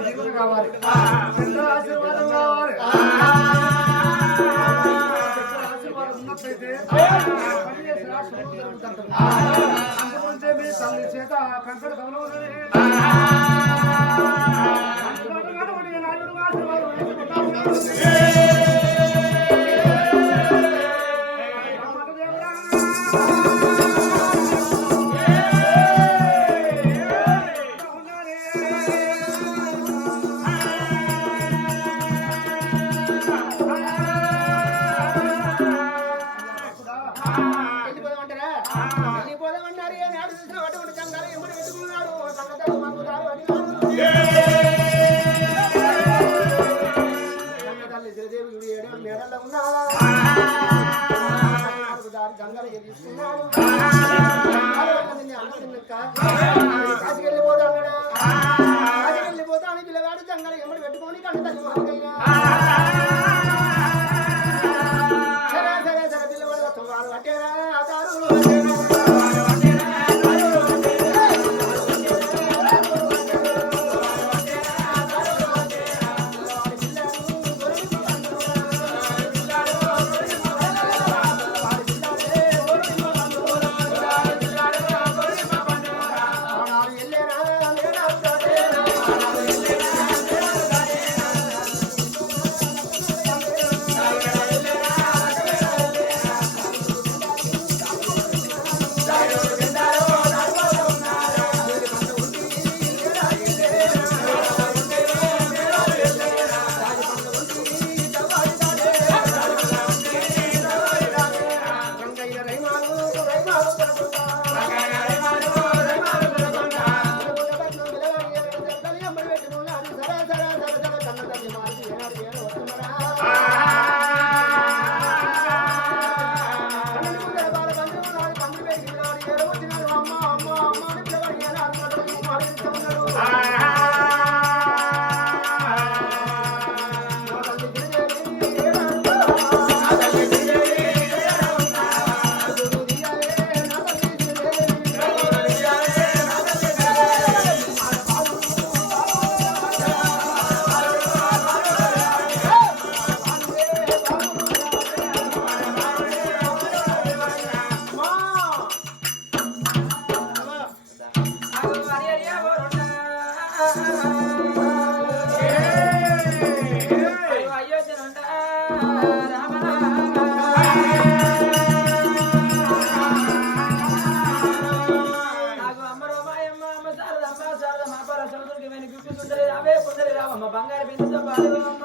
దీవులు కావాలి. ఆశీర్వాదం కావాలి. ఆశీర్వాదం ఉన్నట్లయితే పని చేసిన అందుకుంటే మీ తల్లి చేత కంకర కమలం నాయుడు ఆశీర్వాదం Bye. సుందరి రావే సుందరి రావమ్మ. బంగారు బిందుతో బాధవమ్మ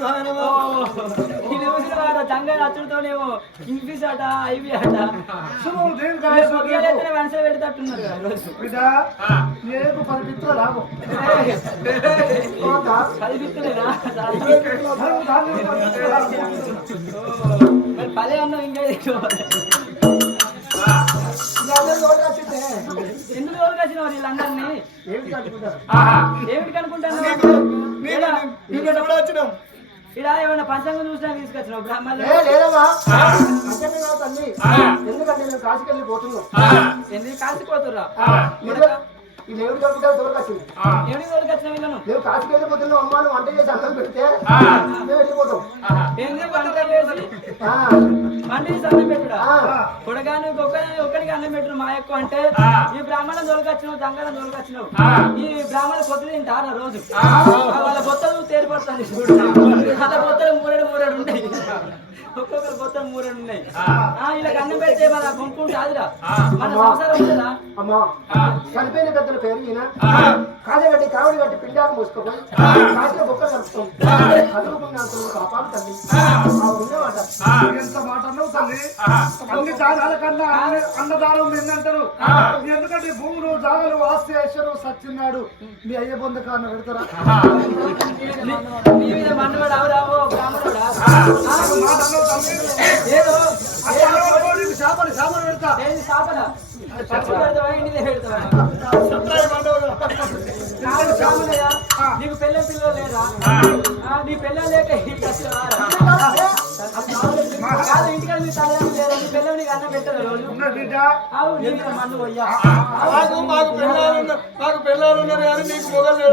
నాయన వీళ్ళు ఇది నచ్చుడుతోనేమో ఇంగ్లీష్ అట ఐవి అట శుభం దేని కాయ పెడతట్టున్నారు కదా రోజు నీకు పది పిత్ర లాభం పది మరి పదే ఇంకా ఎందుకు రోజులు వచ్చిన వీళ్ళందరినీ? ఏమిటి కనుకుంటాను ఇలా ఏమైనా పంచాంగం చూసినా తీసుకొచ్చినావు బ్రాహ్మణులు? ఎందుకంటే నేను కాశీకి వెళ్ళి ఎందుకు కాల్చిపోతుర్రా ఈ దేవుడు కట్టుకుంటారు దొరకచ్చింది రోజులు వచ్చిన వీళ్ళను? మేము కాశీకి వెళ్ళిపోతున్నాం అమ్మా నువ్వు వంట చేసి అన్నం పెడితే మేము వెళ్ళిపోతాం. ఎందుకు వంట చేసి ఆ, వంట చేసి అన్నం పెట్టుడా? కొడగాను ఒక్కడికి అన్నం పెట్టు మా ఎక్కువ అంటే ఈ బ్రాహ్మణం దొరకొచ్చినావు దంగళం దొరకొచ్చినావు ఈ బ్రాహ్మణ పొత్తు తింటారా రోజు. వాళ్ళ బొత్తలు తేలిపడుతుంది చూడు. వాళ్ళ బొత్తలు మూరేడు మూరేడు ఉంటాయి ఒక్కొక్కరు బొత్తలు మూరేడు ఉన్నాయి. ఆ, వీళ్ళకి అన్నం పెడితే మన కొనుక్కుంటాదిరా మన సంసారం ఉంటుందా? అమ్మా. చనిపోయిన పెద్దల పేరు ఈయన. కాజ కట్టి కావడి కట్టి పిండాకు మూసుకుపోయి కాశీలో బొక్క కలుపుతాం. చదువుకున్నంత కాపాడు తల్లి. ఎంత మాట తల్లి అన్ని దానాల కన్నా అన్ని అన్నదానం ఏందంటారు? ఎందుకంటే భూములు జాగలు ఆస్తి ఐశ్వర్యం సచ్చిన్నాడు. మీ అయ్య బొందకాన్న పెడతారా? నీ మీద మన్నవాడు అవరావో బ్రాహ్మణుడా మాట అన్నావు తల్లి ఏదో అట్లా అన్నావు, నీకు శాపలు శాపలు పెడతా సామయ్య, నీకు పెళ్ళ పిల్లలు ఆ, నీ పెళ్ళ లేక మీ మాకు పిల్లలు ఉన్నారు కానీ నీకు మొగలు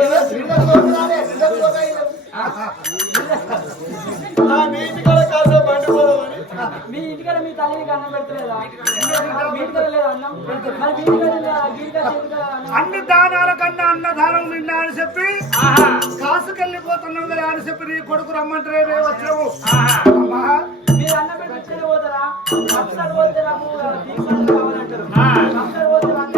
కాసే మీ ఇంటికాడ మీ తల్లిని నీకు అన్నం పెట్టలేదా మీ ఇంటికాడ లేదా అన్నం అన్ని దానాల కన్నా అన్నదానం నిన్న కాసుకెళ్ళిపోతున్నాం కదా అని చెప్పి నీ కొడుకు రమ్మంటే వచ్చావు అమ్మా మీరు అన్నం పెట్టి పోతారా? సంసారం పోతే నాకు తీసుకొని కావాలంటారు. సంసారం పోతే వంట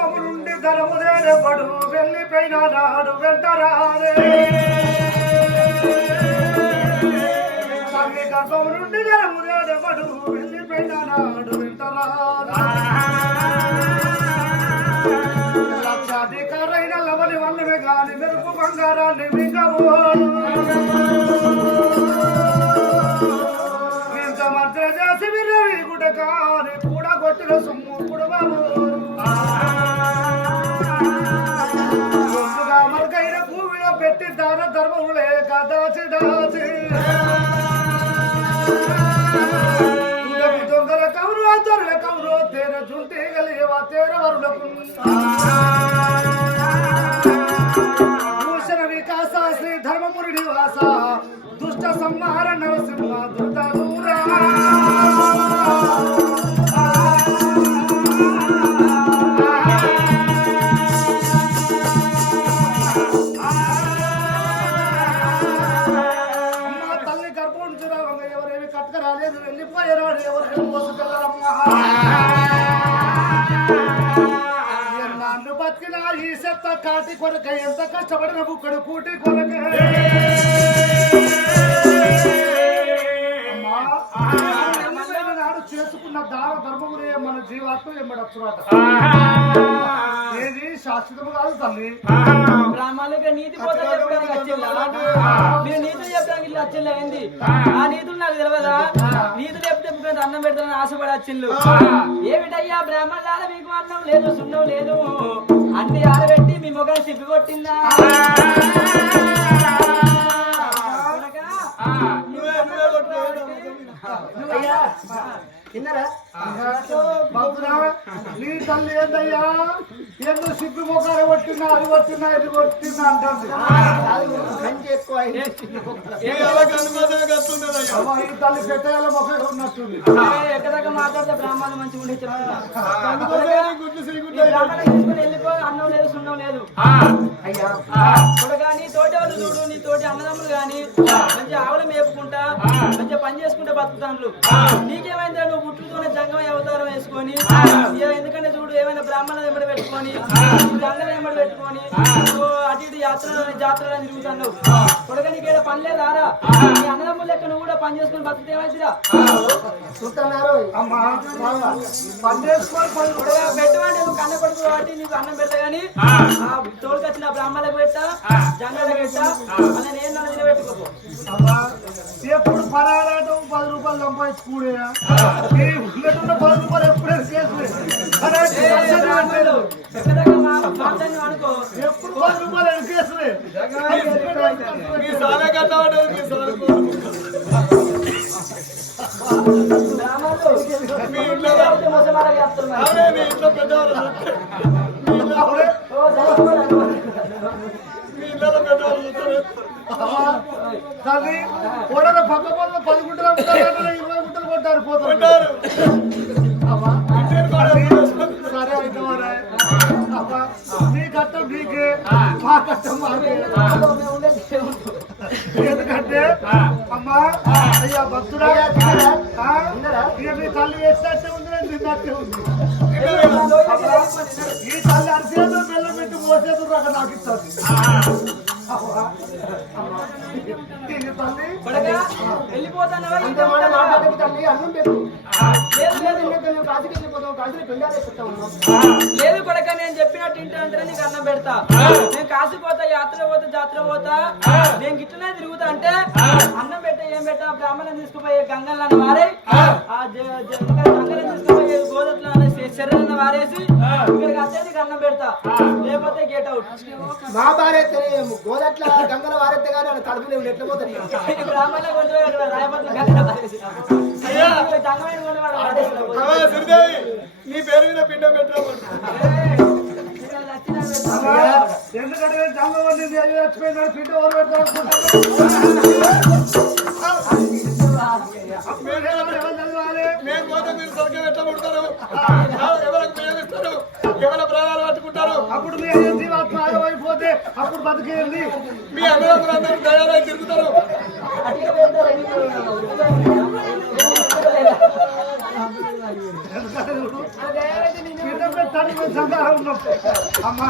తల్లి నుండి ధరము దేనపడు వెళ్ళిపోయిన నాడు వెంటరాదే తల్లి గర్భము నుండి ధరము దేనపడు వెళ్ళిపోయిన నాడు వెంటరాదే లక్షాధికారైన లవలి వల్లవే గాని మెరుపు బంగారాన్ని మింగబోను వరులకు భూషణ వికాస శ్రీ ధర్మపురి నివాస దుష్ట సంహార నరసింహ దుర్త కాటి కొరక ఎంత కష్టపడిన బుక్కడు కూటి కొరకే. నాడు చేసుకున్న దాన ధర్మమునే మన జీవాత్మ ఎంబడచ్చురాట ఏది? శాశ్వతము కాదు తల్లి. గ్రామాలకు నీతి చెప్పడానికి వచ్చిందా? మీరు నీతులు చెప్పడానికి ఇల్లు వచ్చిందా ఏంది? ఆ. నీతులు నాకు తెలియదా నీతులు చెప్తే ఇప్పుడు అన్నం పెడతానని ఆశపడి ఏమిటయ్యా బ్రాహ్మణాల మీకు అన్నం లేదు సున్నం లేదు? అన్ని ఆరబెట్టి మీ మొగలు సిప్పి కొట్టిందా? తిన్నారా? నీ తల్లి ఏందయ్యా? ఎందుకు సిగ్గు మొక్కలు కొట్టినా అది కొట్టినా ఇది కొట్టినా అంటుంది ఈ తల్లి పెట్టేయాల మొక్కలు ఉన్నట్టుంది. ఎక్కదాకా మాట్లాడితే బ్రాహ్మణులు మంచిగా ఉండే వెళ్ళిపో అన్నం లేదు సున్నం లేదు అయ్యా తోటి వాళ్ళు చూడు నీ తోటి అన్నదమ్ములు కానీ మంచి ఆవులు మేపుకుంటా మంచిగా పని చేసుకుంటా బతుకుతాండ్రు నీకేమైందా? నువ్వు పుట్టుతోనే జంగం అవతారం వేసుకొని ఎందుకంటే చూడు ఏమైనా బ్రాహ్మణులు వెంబడి పెట్టుకొని గంగలు వెంబడి పెట్టుకొని అటు ఇటు యాత్రలు జాతరలు తిరుగుతున్నావు. కొడక నీకు ఏదో పని లేదారా నీ అన్నదమ్ములు లెక్క నువ్వు కూడా పని చేసుకొని బతుకుతే ఏమైతుందా పని చేసుకొని పని కొడగా పెట్టమంటే నువ్వు కన్న కొడుకు కాబట్టి నీకు అన్నం పెడతా గానీ ఆ. తోలుకొచ్చిన బ్రాహ్మణులకు పెట్టా జంగలకు పెట్టా అలా నేను నన్ను నిలబెట్టుకోపో. అమ్మా, ఎప్పుడు పరారాటం పది రూపాయలు సంపాదించుకునేయా? ఉన్నట్టున్న పది రూపాయలు ఎప్పుడే ఎప్పుడు పది రూపాయలు మీ మీ మీ ఇంట్లో. అవునే మీ ఇంట్లో. మీ ఇంట్లో తల్లి పక్క పనులు పది గుంటలు ఇరవై కొట్టారు పోతారు. సరే అయితే నీ కష్టం నీకే మా కష్టం మాకే. ఎందుకంటే అమ్మా అయ్యా భక్తుడా? ఇక మీ తల్లి వేసినట్టే ఉంది? నేను తిన్నట్టే ఉంది. ఈ తల్లి అరిసేదు బెల్లం పెట్టి మోసేదు నాకు ఇస్తుంది. తల్లి వెళ్ళిపోతానవా ఇంత మాట? మాట్లాడకు తల్లి అన్నం పెట్టు లేదు లేదు కాశీకి లేదు కొడక నేను చెప్పినట్టు ఇంటి అంటే నీకు అన్నం పెడతా. నేను కాశీ పోతా యాత్ర పోతా జాతర పోతా. నేను గిట్లనే తిరుగుతా అంటే అన్నం పెట్టా ఏం పెట్టా? బ్రాహ్మణం తీసుకుపోయే గంగలను ఇంకా గంగలను తీసుకుపోయే గోదట్లో శరీరాన్ని వారేసి ఇక్కడికి వచ్చే నీకు అన్నం పెడతా. లేకపోతే గేట్ అవుట్ మా భార్య గోదట్ల గంగల వారెత్తే కానీ ఎట్లా పోతుంది బ్రాహ్మణ కొంచెం గంగలో నీ పేరు మీద పిండం ఎందుకంటే దేవి చచ్చిపోయినాడు పిండి ఎవరు? మేము పోతే మీరు సరిగ్గా ఎట్లా పుడతారు? ఎవరికి ప్రేమిస్తారు ఎవరి ప్రాణాలు పట్టుకుంటారు? అప్పుడు మీ జీవాత్మ ఆగమైపోతే అప్పుడు బతికేయండి. మీ అన్నదమ్ములందరూ దయాలై తిరుగుతారు అటుగా పెడతా, ఎందుకంటే చూడు, పిండం పెట్టడానికి మేము సంతానం ఉన్నాం అమ్మా.